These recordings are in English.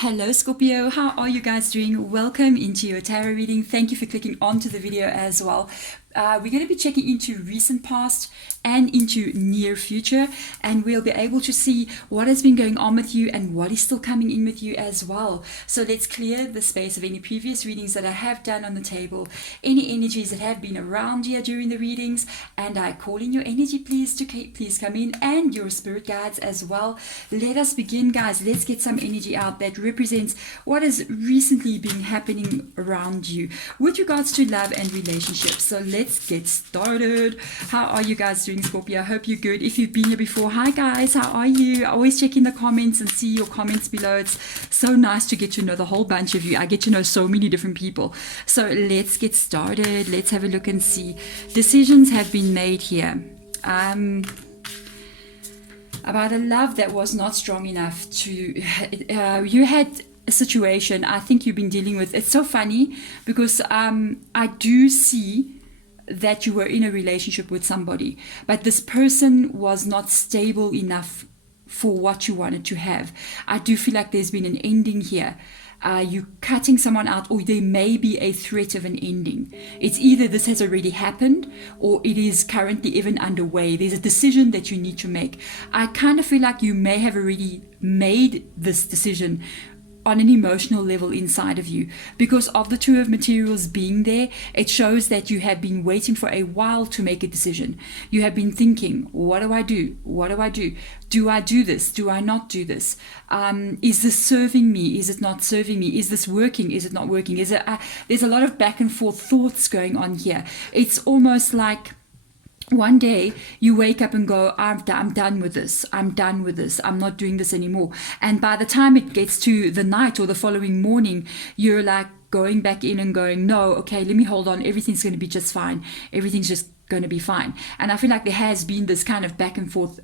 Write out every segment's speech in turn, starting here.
Hello Scorpio, how are you guys doing? Welcome into your tarot reading. Thank you for clicking onto the video as well. We're going to be checking into recent past and into near future, and we'll be able to see what has been going on with you and what is still coming in with you as well. So let's clear the space of any previous readings that I have done on the table, any energies that have been around here during the readings, and I call in your energy please come in, and your spirit guides as well. Let us begin, guys. Let's get some energy out that represents what has recently been happening around you with regards to love and relationships. So let's get started. How are you guys doing, Scorpio? I hope you're good. If you've been here before, hi guys, how are you? I always check in the comments and see your comments below. It's so nice to get to know the whole bunch of you. I get to know so many different people. So let's get started. Let's have a look and see. Decisions have been made here. About a love that was not strong enough to, you had a situation I think you've been dealing with. It's so funny because I do see that you were in a relationship with somebody, but this person was not stable enough for what you wanted to have. I do feel like there's been an ending here. You cutting someone out, or there may be a threat of an ending. It's either this has already happened or it is currently even underway. There's a decision that you need to make. I kind of feel like you may have already made this decision on an emotional level inside of you. Because of the Two of Materials being there, it shows that you have been waiting for a while to make a decision. You have been thinking, what do I do? What do I do? Do I do this? Do I not do this? Is this serving me? Is it not serving me? Is this working? Is it not working? There's a lot of back and forth thoughts going on here. It's almost like one day you wake up and go, I'm done with this. I'm done with this. I'm not doing this anymore. And by the time it gets to the night or the following morning, you're like going back in and going, no, okay, let me hold on. Everything's going to be just fine. Everything's just going to be fine. And I feel like there has been this kind of back and forth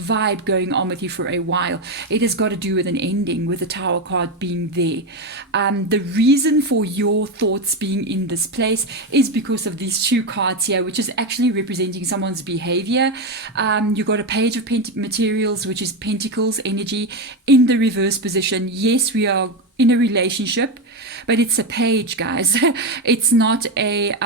vibe going on with you for a while. It has got to do with an ending, with the Tower card being there. The reason for your thoughts being in this place is because of these two cards here, which is actually representing someone's behavior. You got a Page of Materials, which is Pentacles energy in the reverse position. Yes, we are in a relationship, but it's a page, guys. It's not a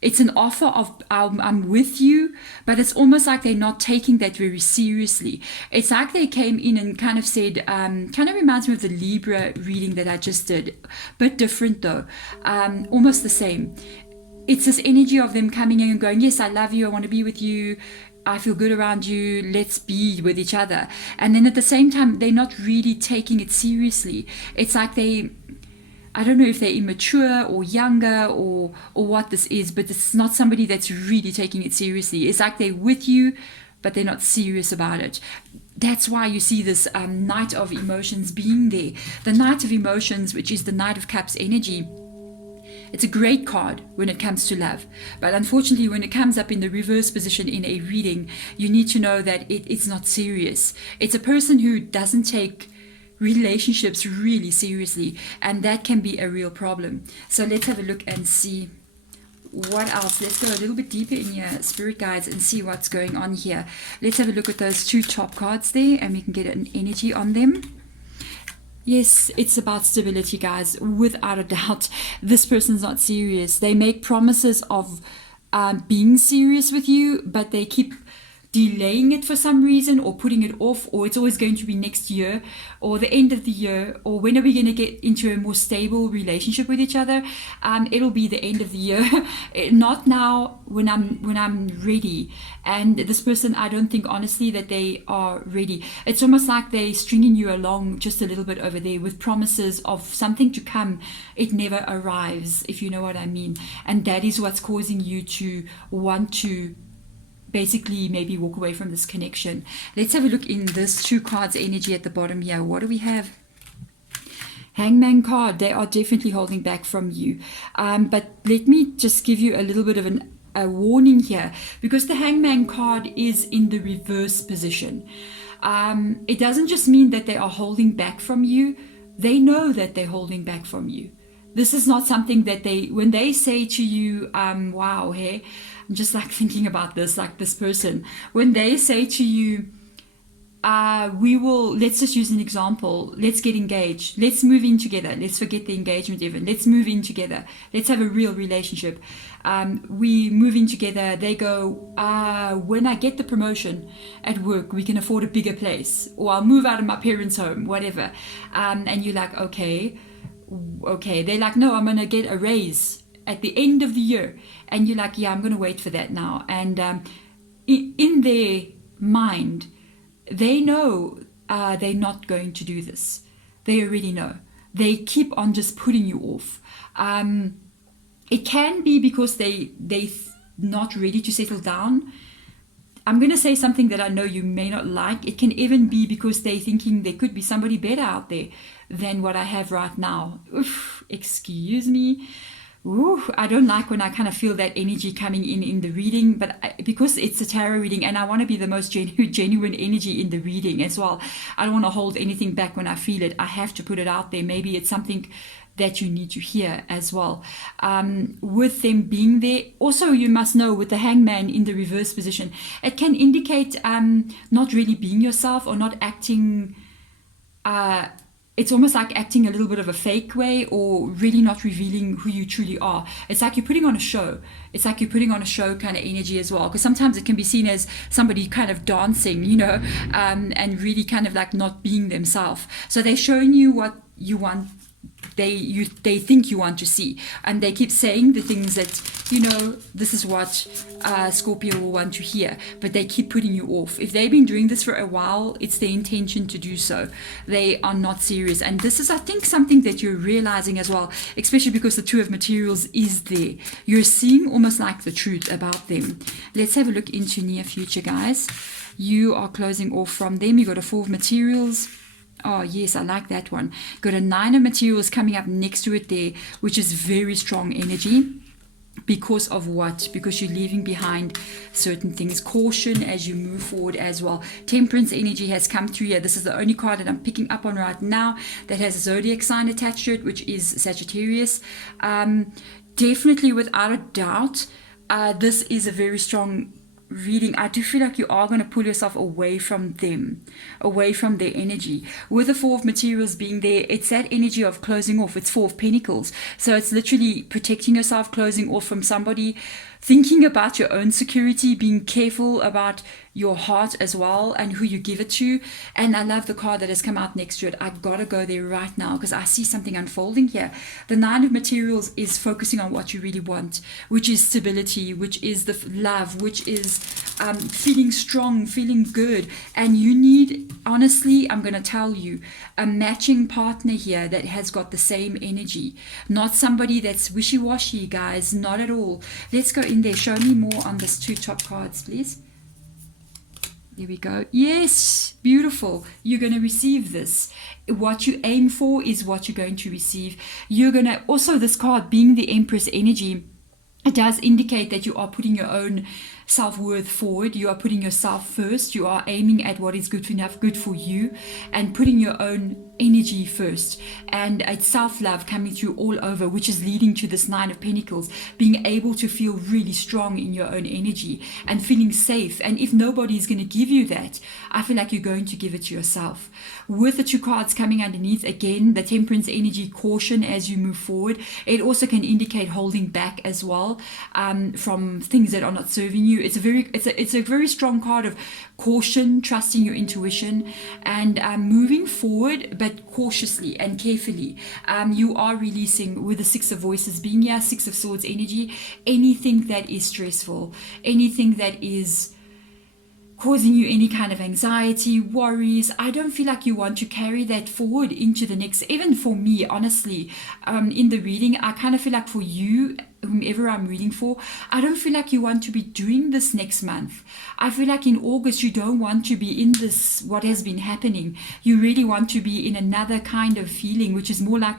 it's an offer of I'm with you, but it's almost like they're not taking that very seriously. It's like they came in and kind of said, kind of reminds me of the Libra reading that I just did, but different though, almost the same. It's this energy of them coming in and going, yes, I love you, I want to be with you, I feel good around you, let's be with each other. And then at the same time, they're not really taking it seriously. It's like I don't know if they're immature or younger or what this is, but it's not somebody that's really taking it seriously. It's like they're with you, but they're not serious about it. That's why you see this Knight of Emotions being there. The Knight of Emotions, which is the Knight of Cups energy, it's a great card when it comes to love. But unfortunately, when it comes up in the reverse position in a reading, you need to know that it's not serious. It's a person who doesn't take relationships really seriously, and that can be a real problem. So let's have a look and see what else. Let's go a little bit deeper in your spirit guides and see what's going on here. Let's have a look at those two top cards there, and we can get an energy on them. Yes, it's about stability, guys, without a doubt. This person's not serious. They make promises of being serious with you, but they keep delaying it for some reason, or putting it off, or it's always going to be next year or the end of the year, or when are we going to get into a more stable relationship with each other. It'll be the end of the year. Not now, when I'm ready. And this person, I don't think honestly that they are ready. It's almost like they're stringing you along just a little bit over there with promises of something to come. It never arrives, if you know what I mean. And that is what's causing you to want to basically maybe walk away from this connection. Let's have a look in this two cards energy at the bottom here. What do we have? Hangman card. They are definitely holding back from you. But let me just give you a little bit of a warning here, because the Hangman card is in the reverse position. It doesn't just mean that they are holding back from you. They know that they're holding back from you. This is not something that when they say to you, wow, hey, I'm just like thinking about this, like this person, when they say to you, let's just use an example. Let's get engaged. Let's move in together. Let's forget the engagement even. Let's move in together. Let's have a real relationship. We move in together. They go, when I get the promotion at work, we can afford a bigger place, or I'll move out of my parents' home, whatever. And you're like, okay. They're like, no, I'm going to get a raise at the end of the year. And you're like, yeah, I'm going to wait for that now. And in their mind, they know they're not going to do this. They already know. They keep on just putting you off. It can be because they're not ready to settle down. I'm going to say something that I know you may not like. It can even be because they're thinking there could be somebody better out there than what I have right now. Oof, excuse me. Ooh, I don't like when I kind of feel that energy coming in the reading, but because it's a tarot reading and I want to be the most genuine energy in the reading as well. I don't want to hold anything back when I feel it. I have to put it out there. Maybe it's something that you need to hear as well. With them being there, also you must know with the Hangman in the reverse position, it can indicate not really being yourself or not acting. It's almost like acting a little bit of a fake way, or really not revealing who you truly are. It's like you're putting on a show. It's like you're putting on a show kind of energy as well. Because sometimes it can be seen as somebody kind of dancing, and really kind of like not being themselves. So they're showing you what you want. They think you want to see, and they keep saying the things that this is what Scorpio will want to hear, but they keep putting you off. If they've been doing this for a while, it's their intention to do so. They are not serious, and this is, I think, something that you're realizing as well, especially because the Two of Materials is there. You're seeing almost like the truth about them. Let's have a look into near future, guys. You are closing off from them. You got a Four of Materials. Oh, yes, I like that one. Got a Nine of Materials coming up next to it there, which is very strong energy. Because of what? Because you're leaving behind certain things. Caution as you move forward as well. Temperance energy has come through here. This is the only card that I'm picking up on right now that has a zodiac sign attached to it, which is Sagittarius. Definitely, without a doubt, this is a very strong reading. I do feel like you are going to pull yourself away from them, away from their energy. With the Four of Materials being there, it's that energy of closing off. It's Four of Pentacles. So it's literally protecting yourself, closing off from somebody, thinking about your own security, being careful about your heart as well and who you give it to. And I love the card that has come out next to it. I gotta go there right now because I see something unfolding here. The Nine of Materials is focusing on what you really want, which is stability, which is the love, which is feeling strong, feeling good. And you need, honestly, I'm gonna tell you, a matching partner here that has got the same energy. Not somebody that's wishy-washy, guys, not at all. Let's go in there. Show me more on these two top cards, please. There we go. Yes, beautiful. You're going to receive this. What you aim for is what you're going to receive. You're going to, also this card being the Empress energy, it does indicate that you are putting your own self-worth forward. You are putting yourself first. You are aiming at what is good enough, good for you, and putting your own energy first. And it's self-love coming through all over, which is leading to this Nine of Pentacles, being able to feel really strong in your own energy and feeling safe. And if nobody is going to give you that, I feel like you're going to give it to yourself. With the two cards coming underneath, again, the Temperance energy, caution as you move forward. It also can indicate holding back as well from things that are not serving you. It's a very strong card of caution, trusting your intuition, and moving forward, but cautiously and carefully. You are releasing, with the Six of Voices being here, Six of Swords energy, anything that is stressful, anything that is causing you any kind of anxiety, worries. I don't feel like you want to carry that forward into the next. Even for me, honestly, in the reading, I kind of feel like for you, whomever I'm reading for, I don't feel like you want to be doing this next month. I feel like in August you don't want to be in this, what has been happening. You really want to be in another kind of feeling, which is more like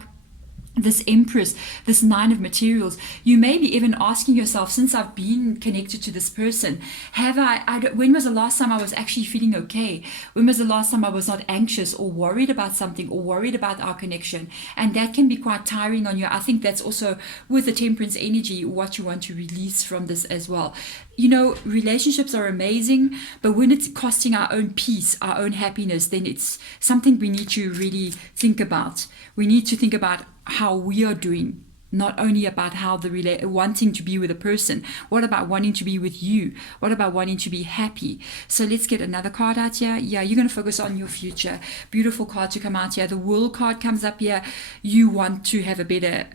this Empress, this Nine of Materials. You may be even asking yourself, since I've been connected to this person, when was the last time I was actually feeling okay? When was the last time I was not anxious or worried about something or worried about our connection? And that can be quite tiring on you. I think that's also with the Temperance energy, what you want to release from this as well. relationships are amazing, but when it's costing our own peace, our own happiness, then it's something we need to really think about. We need to think about how we are doing, not only about how wanting to be with a person. What about wanting to be with you? What about wanting to be happy? So let's get another card out here. Yeah, you're going to focus on your future. Beautiful card to come out here. The World card comes up here. You want to have a better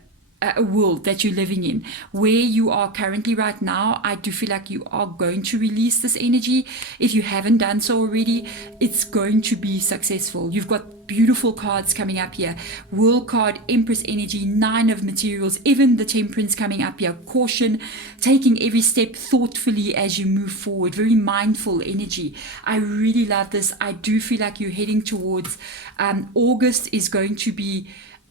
world that you're living in. Where you are currently right now, I do feel like you are going to release this energy. If you haven't done so already, it's going to be successful. You've got beautiful cards coming up here. World card, Empress energy, 9 of materials, even the Temperance coming up here. Caution, taking every step thoughtfully as you move forward. Very mindful energy. I really love this. I do feel like you're heading towards August is going to be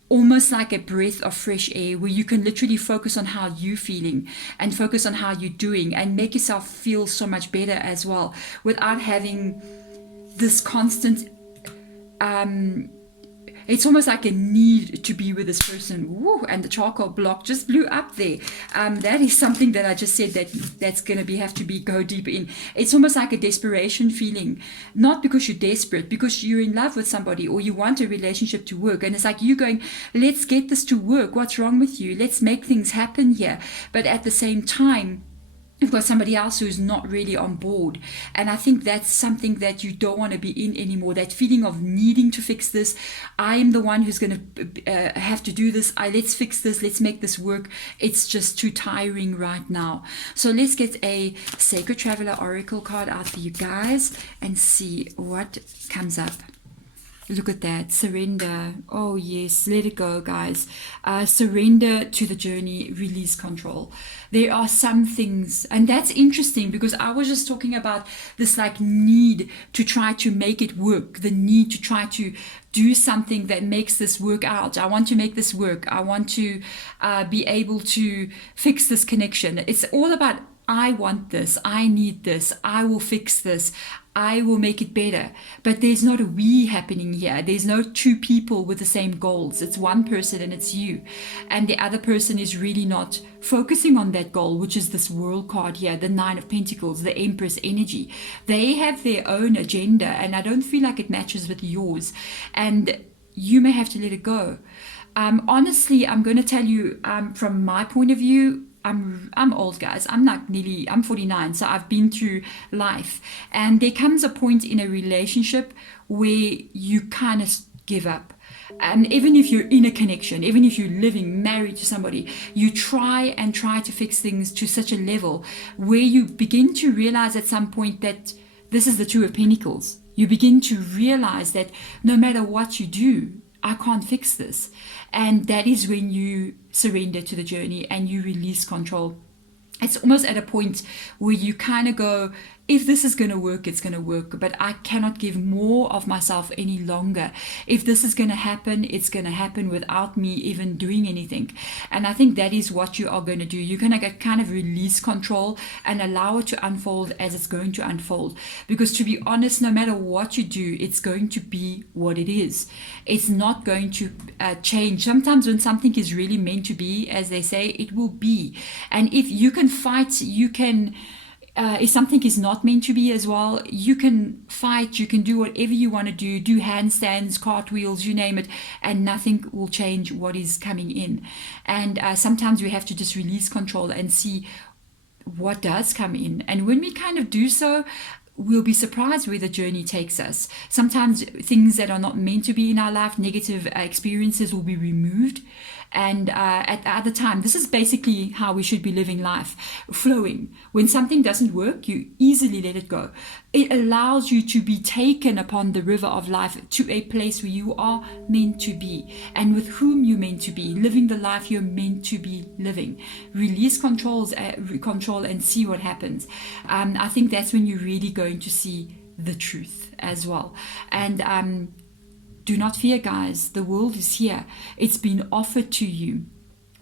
almost like a breath of fresh air, where you can literally focus on how you're feeling and focus on how you're doing and make yourself feel so much better as well, without having this constant it's almost like a need to be with this person. Woo, and the charcoal block just blew up there. That is something that I just said that's going to have to go deeper in. It's almost like a desperation feeling, not because you're desperate, because you're in love with somebody or you want a relationship to work. And it's like you going, let's get this to work. What's wrong with you? Let's make things happen here. But at the same time, you've got somebody else who's not really on board. And I think that's something that you don't want to be in anymore. That feeling of needing to fix this. I am the one who's going to have to do this. Let's fix this. Let's make this work. It's just too tiring right now. So let's get a Sacred Traveler Oracle card out for you guys and see what comes up. Look at that. Surrender. Oh, yes. Let it go, guys. Surrender to the journey. Release control. There are some things, and that's interesting because I was just talking about this like need to try to make it work, the need to try to do something that makes this work out. I want to make this work. I want to be able to fix this connection. It's all about I want this. I need this. I will fix this. I will make it better. But there's not a we happening here. There's no two people with the same goals. It's one person and it's you. And the other person is really not focusing on that goal, which is this World card here, the 9 of Pentacles, the Empress energy. They have their own agenda and I don't feel like it matches with yours. And you may have to let it go. Honestly, I'm going to tell you from my point of view, I'm old, guys. I'm 49, so I've been through life. And there comes a point in a relationship where you kind of give up. And even if you're in a connection, even if you're living married to somebody, you try to fix things to such a level where you begin to realize at some point that this is the 2 of Pentacles. You begin to realize that no matter what you do, I can't fix this. And that is when you surrender to the journey and you release control. It's almost at a point where you kind of go, if this is going to work, it's going to work, but I cannot give more of myself any longer. If this is going to happen, it's going to happen without me even doing anything. And I think that is what you are going to do. You're going to kind of release control and allow it to unfold as it's going to unfold. Because to be honest, no matter what you do, it's going to be what it is. It's not going to change. Sometimes when something is really meant to be, as they say, it will be. And if you can fight, you can... if something is not meant to be as well, you can fight, you can do whatever you want to do handstands, cartwheels, you name it, and nothing will change what is coming in. And sometimes we have to just release control and see what does come in. And when we kind of do so, we'll be surprised where the journey takes us. Sometimes things that are not meant to be in our life, negative experiences will be removed. And at the other time, this is basically how we should be living life, flowing. When something doesn't work, you easily let it go. It allows you to be taken upon the river of life to a place where you are meant to be and with whom you're meant to be, living the life you're meant to be living. Release control and see what happens. I think that's when you're really going to see the truth as well. And do not fear, guys. The world is here. It's been offered to you.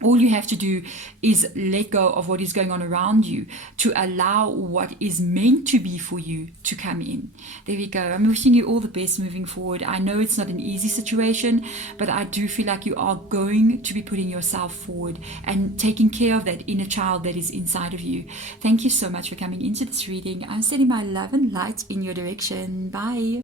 All you have to do is let go of what is going on around you to allow what is meant to be for you to come in. There we go. I'm wishing you all the best moving forward. I know it's not an easy situation, but I do feel like you are going to be putting yourself forward and taking care of that inner child that is inside of you. Thank you so much for coming into this reading. I'm sending my love and light in your direction. Bye.